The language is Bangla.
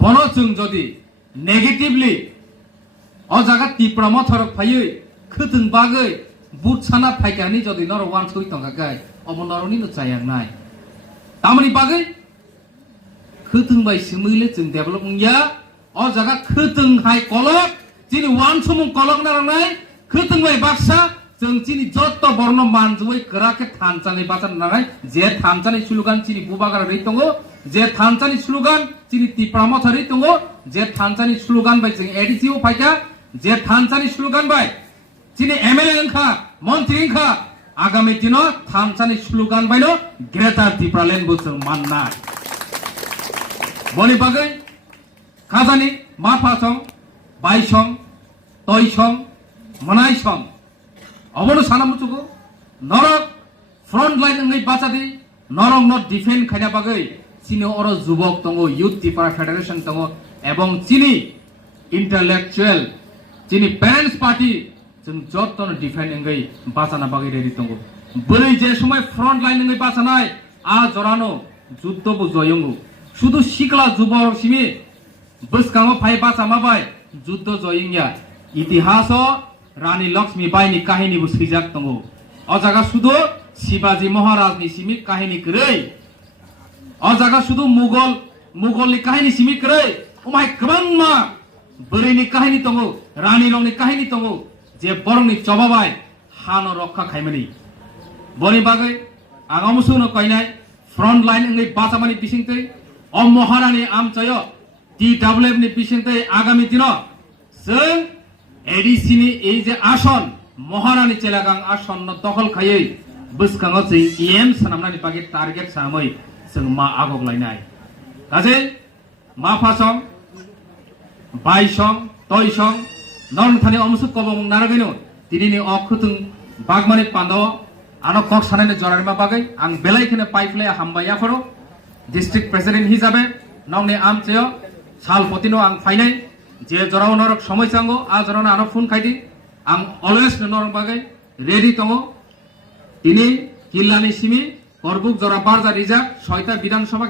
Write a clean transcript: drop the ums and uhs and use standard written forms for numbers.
বনো जों যদি নেগেটিভলি অ জায়গা তীব্রমা থরক ফাইयै खोथों बागै बुट साना फाइकानि যদি নর ওয়ান সই তঙ্গাগাই অমন নরনি নো চায়াং নাই তামনি বাগै खोथों बाय सिमैले जों डेभेलपमेन्ट या अ जागा खोथों हाय कलक जिनि वान समं कलक नारांनाय खोथों बाय बाक्सा जों जिनि जत्त बर्ण मानजुयै गराके थानचानि बाजार नाराय जे थानचानि सुलुगान जिनि बुबागार रै दङ जे थानचानि सुलुगान जिनि तिप्रामा थरै दङ जे थानचानि सुलुगान बाय जों एडिसिओ फाइका जे थानचानि सुलुगान बाय जिनि एमएलए ओंखा मन्त्रि ओंखा आगामी दिनाव थानचानि सुलुगान बायनो ग्रेटार तिप्रालेण्ड बो जों माननाय बनि बागै खाजानि मा फासं बायसं तयसं मनायसं अबनो सानामुचुगु नरक फ्रंट लाइन ओंगै बाचादि नरक न डिफेन्ड खायना बागै चिनि अर जुबक दङ युथ तिप्रा फेडारेशन दङ एवं चिनि इंटेलेक्चुअल चिनि पेरेंट्स पार्टी जों जत्तन डिफेन्ड ओंगै बाचाना बागै रेडि दङ बोरै जे समय फ्रंट लाइन ओंगै बाचानाय आ जरानो जुद्धबो जयंगु শুধু শিকলা যুবক সিমি বসকাঙ্গ ফাই বাচা মাবাই যুদ্ধ জয়িংয়া ইতিহাস রানী লক্ষ্মী বাইনি কাহিনীবো সৈজাক দङ অজাगा শুধু শিবাজী মহারাজনি সিমি কাহিনী কरै অজাगा শুধু মুগলनि কাহিনী সিমি কरै ওমাय गोबां मा बोरैनि काहिनी दङ रानी रंनि काहिनी दङ जे बरंनि चबाबाय हानो रक्षा खायमनि बनि बागै आगामुसुनो कयनाय फ्रंट लाइन ओंगै बाचामानि बिसिंतै अ महारानी आमचाय TWF नि बिसिंतै आगामी दिनाव जों एडिसिनि এই যে আসন महारानी চেলাगां আসন दखल खायै बसकाङाव जों एम सानामनानि बागै टार्गेट सामै जों मा आगगलायनाय काजे मा फासं बायसं तयसं नरथानि अमसु कबं नारगैनो दिनैनि अखोथों बागमानि पान्दाव आनो कक सानायनि जरारिमा बागै आं बेलायखौनो पाइफले हामबाया फरो डिस्ट्रिक्ट प्रेसिडेंट हिसाबै नंनि आमचेयो सालपतिनो आं फाइनाय जे जराव नरक समय सांगो आ जराव आनो फोन खायदि आं अलवेज नरक बागै रेडी दङ दिनै किल्लानि सिमी करबुक जरा बारजा रिजार्भ 6टा विधानसभा